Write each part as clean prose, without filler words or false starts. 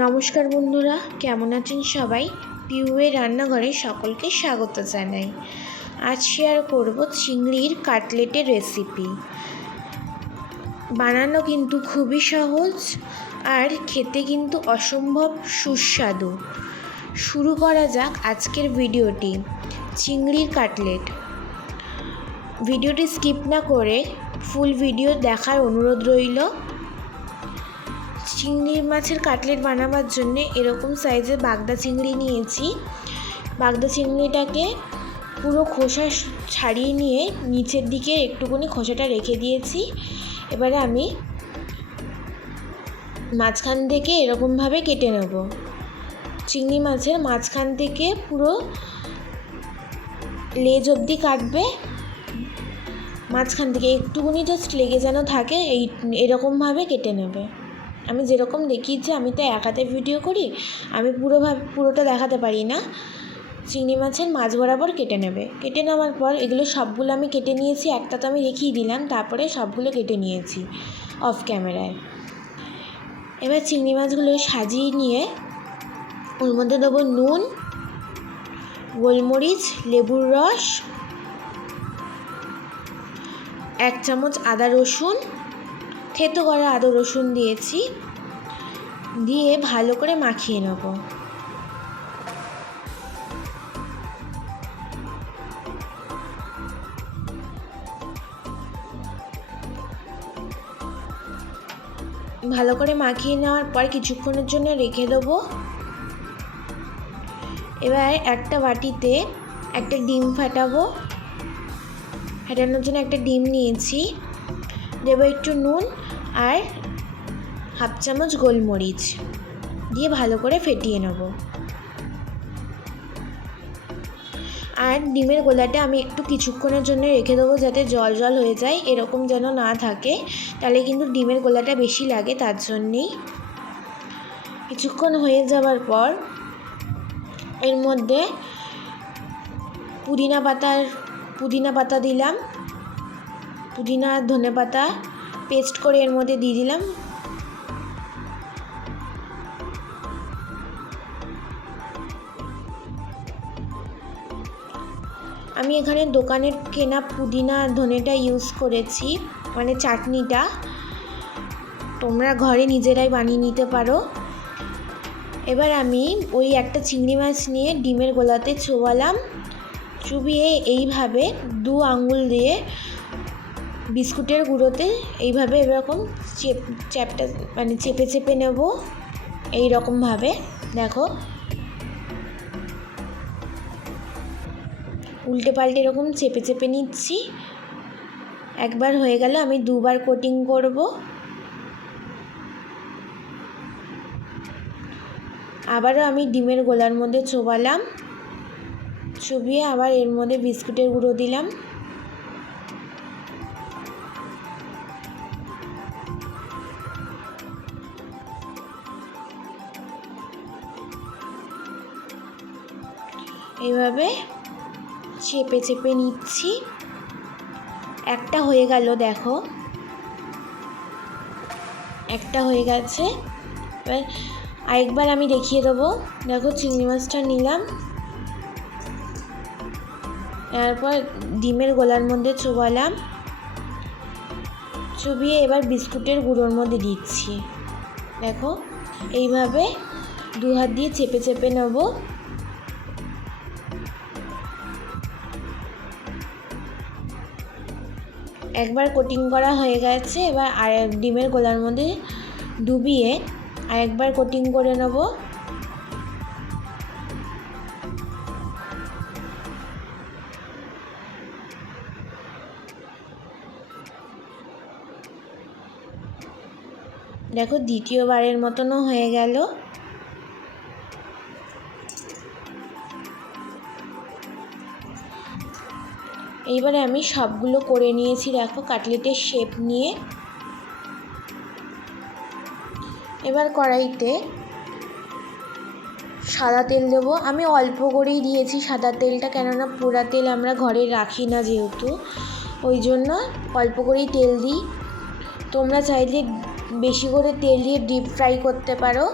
নমস্কার বন্ধুরা, কেমন আছেন সবাই? পিউয়ের রান্নাঘরে সকলকে স্বাগত জানাই। আজ শেয়ার করব চিংড়ির কাটলেটের রেসিপি। বানানো কিন্তু খুবই সহজ আর খেতে কিন্তু অসম্ভব সুস্বাদু। শুরু করা যাক আজকের ভিডিওটি। চিংড়ির কাটলেট। ভিডিওটি স্কিপ না করে ফুল ভিডিও দেখার অনুরোধ রইল। চিংড়ি মাছের কাটলেট বানাবার জন্য এরকম সাইজের বাগদা চিংড়ি নিয়েছি। বাগদা চিংড়িটাকে পুরো খোসা ছাড়িয়ে নিয়ে নিচের দিকে একটুখানি খোসাটা রেখে দিয়েছি। এবারে আমি মাঝখান থেকে এরকমভাবে কেটে নেব। চিংড়ি মাছের মাঝখান থেকে পুরো লেজ অবধি কাটবে। মাঝখান থেকে একটুখানি জাস্ট লেগে যেন থাকে এরকমভাবে কেটে নেবে। আমি যেরকম দেখিয়েছি, আমি তো এক হাতে ভিডিও করি, আমি পুরোটা দেখাতে পারি না। চিংড়ি মাছের মাছ বরাবর কেটে নেবে। কেটে নেওয়ার পর এগুলো সবগুলো আমি কেটে নিয়েছি। একটা তো আমি রেখেই দিলাম, তারপরে সবগুলো কেটে নিয়েছি অফ ক্যামেরায়। এবার চিংড়ি মাছগুলো সাজিয়ে নিয়ে ওর মধ্যে দেবো নুন, গোলমরিচ, লেবুর রস, 1 চামচ আদা রসুন, থেতো করা আদা রসুন দিয়েছি, দিয়ে ভালো করে মাখিয়ে নেব। ভালো করে মাখিয়ে নেওয়ার পর কিছুক্ষণের জন্য রেখে দেবো। এবার একটা বাটিতে একটা ডিম ফাটাবো। ফাটানোর জন্য একটা ডিম নিয়েছি। দেবো একটু নুন আর 1/2 চামচ গোলমরিচ দিয়ে ভালো করে ফেটিয়ে নেব। আর ডিমের গোলাটা আমি একটু কিছুক্ষণের জন্য রেখে দেবো, যাতে জল জল হয়ে যায়, এরকম যেন না থাকে, তাহলে কিন্তু ডিমের গোলাটা বেশি লাগে, তার জন্যেই। কিছুক্ষণ হয়ে যাওয়ার পর এর মধ্যে পুদিনা পাতা দিলাম, পুদিনা আর ধনে পাতা পেস্ট করে এর মধ্যে দিয়ে দিলাম। আমি এখানে দোকানের কেনা পুদিনা আর ধনেটা ইউজ করেছি, মানে চাটনিটা। তোমরা ঘরে নিজেরাই বানিয়ে নিতে পারো। এবার আমি ওই একটা চিংড়ি মাছ নিয়ে ডিমের গোলাতে চোবালাম। চুবিয়ে এইভাবে 2 আঙ্গুল দিয়ে বিস্কুটের গুঁড়োতে এইভাবে এরকম চেপে চেপে নেব। এই রকমভাবে দেখো, উল্টে পাল্টে এরকম চেপে চেপে নিচ্ছি। একবার হয়ে গেল, আমি 2বার কোটিং করব। আবারও আমি ডিমের গোলার মধ্যে চোবালাম। চুবিয়ে আবার এর মধ্যে বিস্কুটের গুঁড়ো দিলাম। এইভাবে চেপে চেপে নিচ্ছি। একটা হয়ে গেল, দেখো একটা হয়ে গেছে। এবার আরেকবার আমি দেখিয়ে দেবো। দেখো, চিংড়ি মাছটা নিলাম, তারপর ডিমের গোলার মধ্যে চোবালাম। চুবিয়ে এবার বিস্কুটের গুঁড়োর মধ্যে দিচ্ছি। দেখো, এইভাবে 2 হাত দিয়ে চেপে চেপে নেব। একবার কোটিং করা হয়ে গেছে। এবার আর ডিমের গোলার মধ্যে ডুবিয়ে আরেকবার কোটিং করে নেব। দেখো, দ্বিতীয়বারের মতনও হয়ে গেল। এইবারে আমি সবগুলো করে নিয়েছি, দেখো, কাটলেটের শেপ নিয়ে। এবার কড়াইতে সাদা তেল দেবো। আমি অল্প করেই দিয়েছি সাদা তেলটা, কেননা পোড়া তেল আমরা ঘরে রাখি না যেহেতু, ওই জন্য অল্প করেই তেল দিই। তোমরা চাইলে বেশি করে তেল দিয়ে ডিপ ফ্রাই করতে পারো।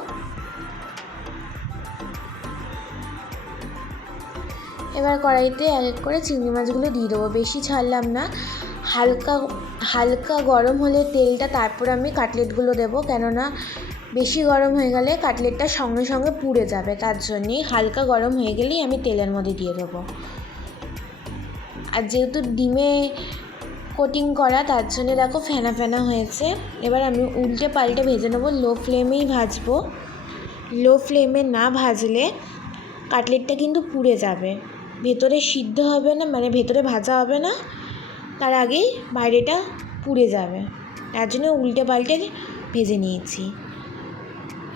এবার কড়াইতে এক এক করে চিংড়ি মাছগুলো দিয়ে দেবো, বেশি ছাড়লাম না। হালকা হালকা গরম হলে তেলটা, তারপর আমি কাটলেটগুলো দেবো, কেননা বেশি গরম হয়ে গেলে কাটলেটটা সঙ্গে সঙ্গে পুড়ে যাবে, তার জন্যেই হালকা গরম হয়ে গেলেই আমি তেলের মধ্যে দিয়ে দেবো। আর যেহেতু ডিমে কোটিং করা, তার জন্য দেখো ফেনা ফেনা হয়েছে। এবার আমি উল্টে পাল্টে ভেজে নেবো, লো ফ্লেমেই ভাজবো। লো ফ্লেমে না ভাজলে কাটলেটটা কিন্তু পুড়ে যাবে, ভেতরে সিদ্ধ হবে না, মানে ভেতরে ভাজা হবে না, তার আগেই বাইরেটা পুড়ে যাবে। তার জন্য উল্টে পাল্টে ভেজে নিয়েছি।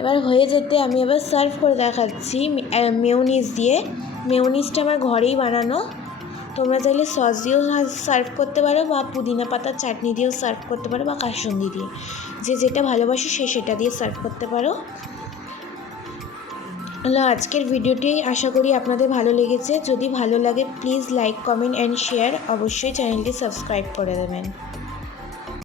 এবার হয়ে যেতে আমি এবার সার্ভ করে দেখাচ্ছি মেয়োনিজ দিয়ে। মেয়োনিজটা আমার ঘরেই বানানো, তোমরা চাইলে সস দিয়েও সার্ভ করতে পারো, বা পুদিনা পাতার চাটনি দিয়েও সার্ভ করতে পারো, বা কাসুন্দি দিয়ে, যে যেটা ভালোবাসো সে সেটা দিয়ে সার্ভ করতে পারো। হলো আজকের ভিডিওটি, আশা করি আপনাদের ভালো লেগেছে। যদি ভালো লাগে please like, comment and share, অবশ্যই চ্যানেলটি সাবস্ক্রাইব করে দেবেন।